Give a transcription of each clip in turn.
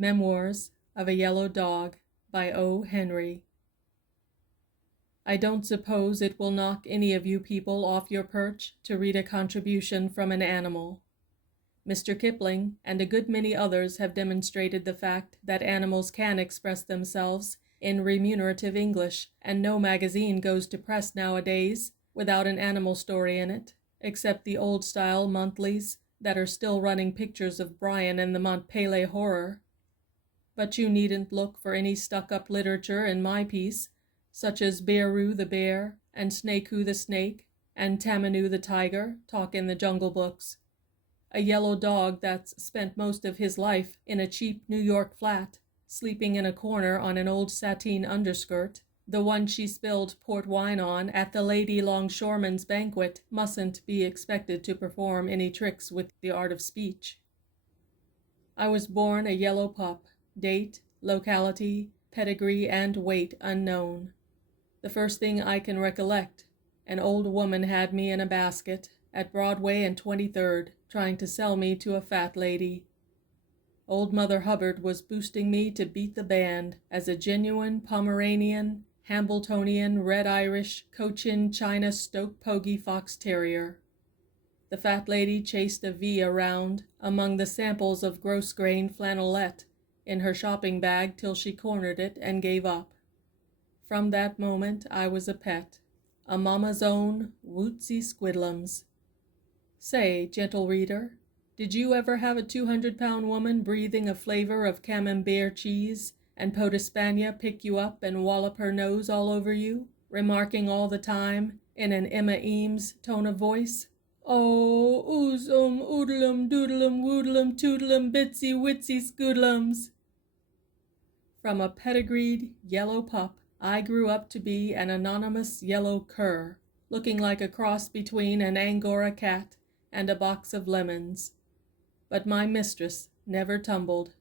Memoirs of a Yellow Dog by O. Henry. I don't suppose it will knock any of you people off your perch to read a contribution from an animal. Mr. Kipling and a good many others have demonstrated the fact that animals can express themselves in remunerative English, and no magazine goes to press nowadays without an animal story in it, except the old-style monthlies that are still running pictures of Brian and the Montpellier Horror. But you needn't look for any stuck-up literature in my piece, such as Bearoo the Bear, and Snakoo the Snake, and Tamanoo the Tiger talk in the Jungle Books. A yellow dog that's spent most of his life in a cheap New York flat, sleeping in a corner on an old sateen underskirt, the one she spilled port wine on at the Lady Longshoreman's banquet, mustn't be expected to perform any tricks with the art of speech. I was born a yellow pup. Date, locality, pedigree, and weight unknown. The first thing I can recollect, an old woman had me in a basket at Broadway and 23rd, trying to sell me to a fat lady. Old Mother Hubbard was boosting me to beat the band as a genuine Pomeranian, Hambletonian, Red Irish, Cochin China Stoke Pogey Fox Terrier. The fat lady chased a V around among the samples of gross-grain flannelette in her shopping bag till she cornered it and gave up. From that moment I was a pet, a mama's own wootsy squidlums. Say, gentle reader, did you ever have a 200-pound woman breathing a flavor of camembert cheese and pot de Spagna pick you up and wallop her nose all over you, remarking all the time in an Emma Eames tone of voice, "Oh, oodlum, doodlum, woodlum, toodlum, bitsy, witsy, scoodlums"? From a pedigreed yellow pup, I grew up to be an anonymous yellow cur, looking like a cross between an Angora cat and a box of lemons. But my mistress never tumbled.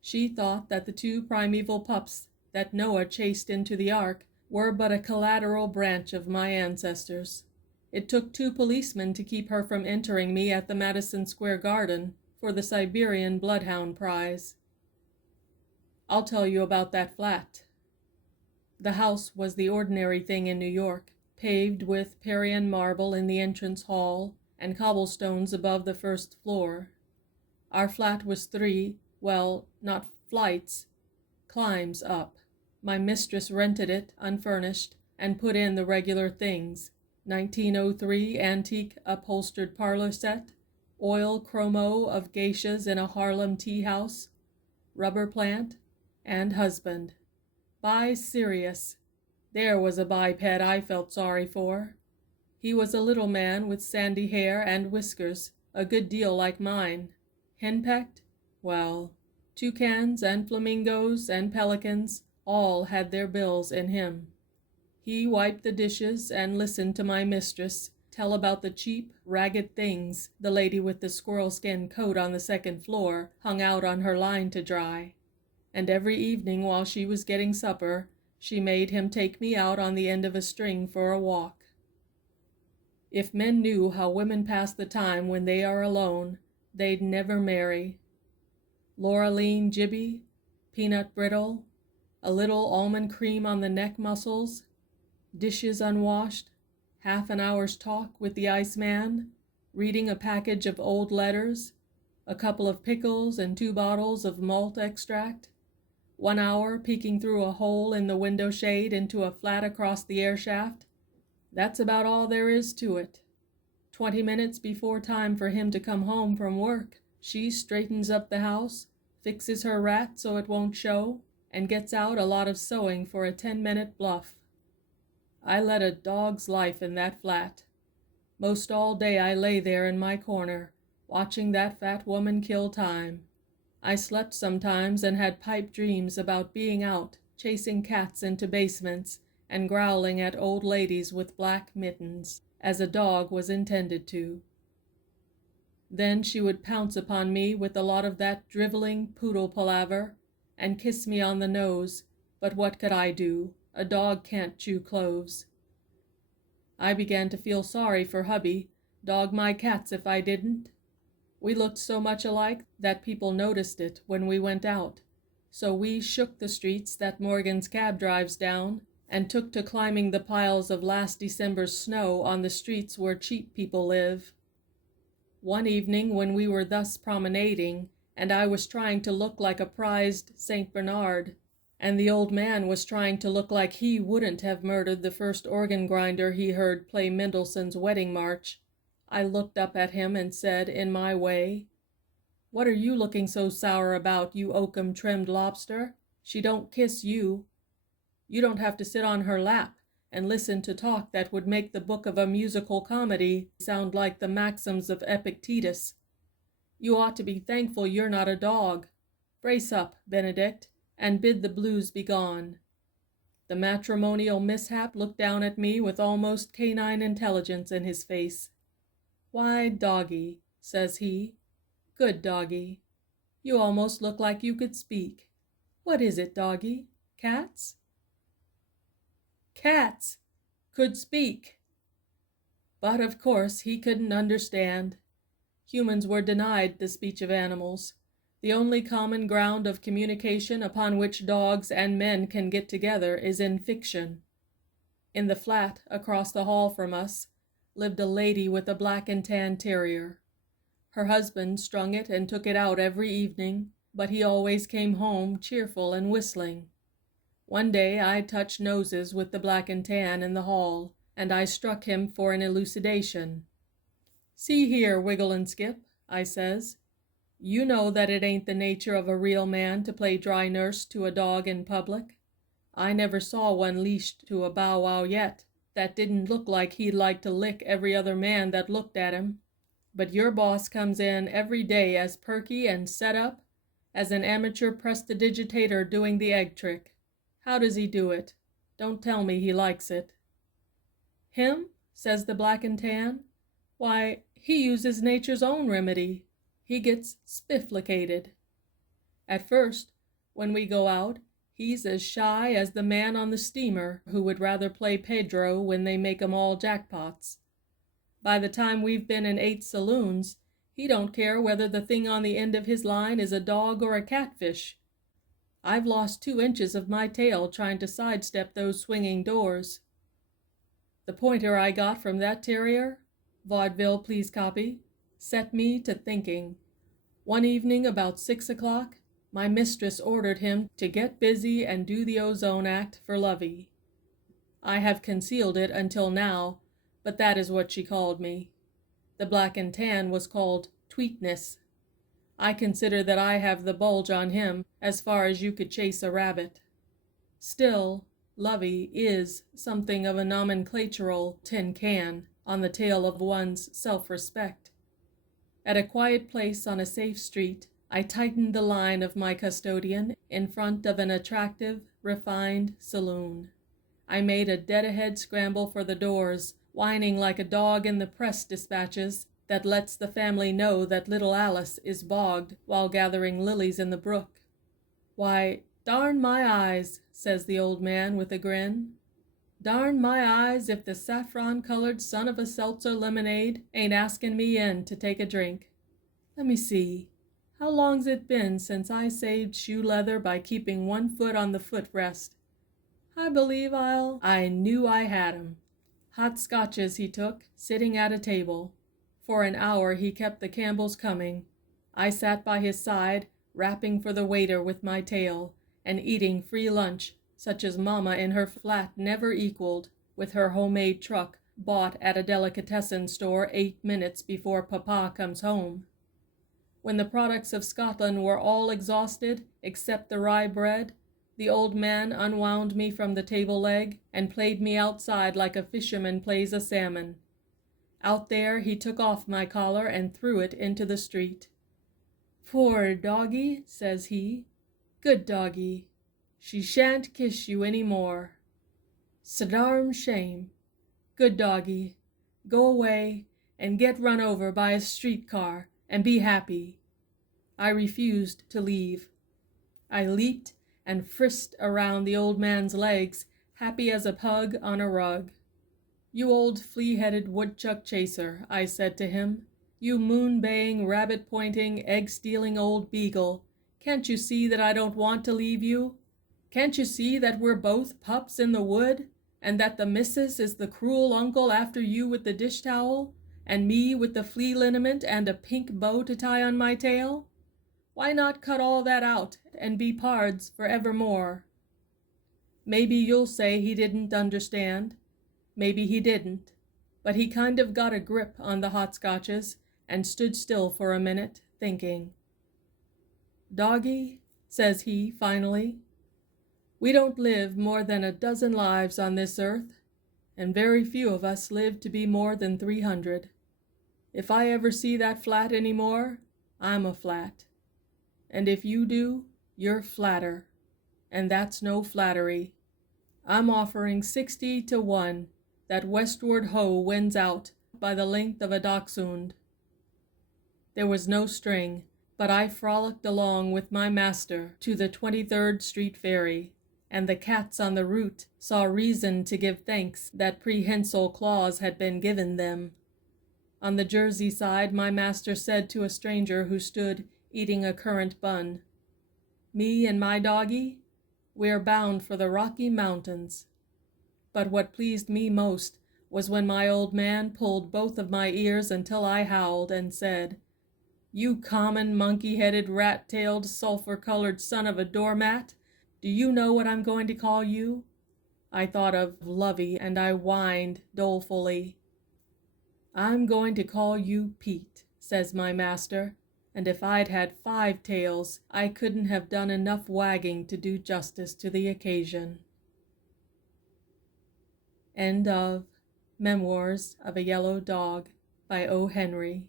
She thought that the two primeval pups that Noah chased into the ark were but a collateral branch of my ancestors. It took 2 policemen to keep her from entering me at the Madison Square Garden for the Siberian Bloodhound Prize. I'll tell you about that flat. The house was the ordinary thing in New York, paved with Parian marble in the entrance hall and cobblestones above the first floor. Our flat was 3, well, not flights, climbs up. My mistress rented it unfurnished and put in the regular things: 1903 antique upholstered parlor set, oil chromo of geishas in a Harlem tea house, rubber plant, and husband. By Sirius, there was a biped I felt sorry for. He was a little man with sandy hair and whiskers, a good deal like mine. Henpecked? Well, toucans and flamingos and pelicans all had their bills in him. He wiped the dishes and listened to my mistress tell about the cheap, ragged things the lady with the squirrel-skin coat on the 2nd floor hung out on her line to dry. And every evening while she was getting supper, she made him take me out on the end of a string for a walk. If men knew how women pass the time when they are alone, they'd never marry. Lauraline Gibby, peanut brittle, a little almond cream on the neck muscles, dishes unwashed, half an hour's talk with the iceman, reading a package of old letters, a couple of pickles and 2 bottles of malt extract, 1 hour peeking through a hole in the window shade into a flat across the air shaft. That's about all there is to it. 20 minutes before time for him to come home from work, she straightens up the house, fixes her rat so it won't show, and gets out a lot of sewing for a 10-minute bluff. I led a dog's life in that flat. Most all day I lay there in my corner, watching that fat woman kill time. I slept sometimes and had pipe dreams about being out, chasing cats into basements, and growling at old ladies with black mittens, as a dog was intended to. Then she would pounce upon me with a lot of that driveling poodle palaver, and kiss me on the nose, but what could I do? A dog can't chew cloves. I began to feel sorry for hubby, dog my cats if I didn't. We looked so much alike that people noticed it when we went out. So we shook the streets that Morgan's cab drives down, and took to climbing the piles of last December's snow on the streets where cheap people live. One evening when we were thus promenading, and I was trying to look like a prized St. Bernard, and the old man was trying to look like he wouldn't have murdered the first organ grinder he heard play Mendelssohn's Wedding March, I looked up at him and said in my way, "What are you looking so sour about, you oakum-trimmed lobster? She don't kiss you. You don't have to sit on her lap and listen to talk that would make the book of a musical comedy sound like the maxims of Epictetus. You ought to be thankful you're not a dog. Brace up, Benedict, and bid the blues be gone." The matrimonial mishap looked down at me with almost canine intelligence in his face. "Why, doggy," says he, "good doggy, you almost look like you could speak. What is it, doggy? Cats?" Cats! Could speak! But of course he couldn't understand. Humans were denied the speech of animals, the only common ground of communication upon which dogs and men can get together is in fiction. In the flat across the hall from us lived a lady with a black and tan terrier. Her husband strung it and took it out every evening, but he always came home cheerful and whistling. One day I touched noses with the black and tan in the hall, and I struck him for an elucidation. "See here, Wiggle and Skip," I says, "you know that it ain't the nature of a real man to play dry nurse to a dog in public. I never saw one leashed to a bow wow yet that didn't look like he'd like to lick every other man that looked at him. But your boss comes in every day as perky and set up as an amateur prestidigitator doing the egg trick. How does he do it? Don't tell me he likes it." "Him?" says the black and tan. "Why, he uses nature's own remedy. He gets spifflicated. At first, when we go out, he's as shy as the man on the steamer who would rather play Pedro when they make 'em all jackpots. By the time we've been in 8 saloons, he don't care whether the thing on the end of his line is a dog or a catfish. I've lost 2 inches of my tail trying to sidestep those swinging doors. The pointer I got from that terrier, vaudeville please copy, set me to thinking. One evening about 6 o'clock, my mistress ordered him to get busy and do the ozone act for Lovey. I have concealed it until now, but that is what she called me. The black and tan was called Tweetness. I consider that I have the bulge on him as far as you could chase a rabbit. Still, Lovey is something of a nomenclatural tin can on the tail of one's self-respect. At a quiet place on a safe street, I tightened the line of my custodian in front of an attractive, refined saloon. I made a dead-ahead scramble for the doors, whining like a dog in the press dispatches that lets the family know that little Alice is bogged while gathering lilies in the brook. "Why, darn my eyes," says the old man with a grin. "Darn my eyes if the saffron-colored son of a seltzer lemonade ain't asking me in to take a drink. Let me see, how long's it been since I saved shoe leather by keeping one foot on the footrest? I believe I knew I had 'em." Hot scotches he took, sitting at a table. For an hour he kept the Campbells coming. I sat by his side, rapping for the waiter with my tail, and eating free lunch, such as Mama in her flat never equaled, with her homemade truck bought at a delicatessen store 8 minutes before Papa comes home. When the products of Scotland were all exhausted, except the rye bread, the old man unwound me from the table leg and played me outside like a fisherman plays a salmon. Out there he took off my collar and threw it into the street. "Poor doggy," says he. "Good doggy. She shan't kiss you any more. 'Sdarm shame. Good doggy. Go away and get run over by a streetcar and be happy." I refused to leave. I leaped and frisked around the old man's legs, happy as a pug on a rug. "You old flea-headed woodchuck chaser," I said to him, You moon-baying, rabbit-pointing, egg-stealing old beagle, can't you see that I don't want to leave you? Can't you see that we're both pups in the wood, and that the missus is the cruel uncle after you with the dish-towel, and me with the flea liniment and a pink bow to tie on my tail? Why not cut all that out and be pards for evermore? Maybe you'll say he didn't understand. Maybe he didn't, but he kind of got a grip on the hot scotches and stood still for a minute, thinking. "Doggy," says he finally, "we don't live more than a dozen lives on this earth, and very few of us live to be more than 300. If I ever see that flat any more, I'm a flat. And if you do, you're flatter, and that's no flattery. I'm offering 60 to 1 that westward hoe wins out by the length of a dachshund." There was no string, but I frolicked along with my master to the 23rd Street ferry, and the cats on the route saw reason to give thanks that prehensile claws had been given them. On the Jersey side, my master said to a stranger who stood eating a currant bun, "Me and my doggy, we're bound for the Rocky Mountains." But what pleased me most was when my old man pulled both of my ears until I howled and said, "You common, monkey-headed, rat-tailed, sulphur-colored son of a doormat, do you know what I'm going to call you?" I thought of Lovey, and I whined dolefully. "I'm going to call you Pete," says my master, and if I'd had 5 tails, I couldn't have done enough wagging to do justice to the occasion. End of Memoirs of a Yellow Dog by O. Henry.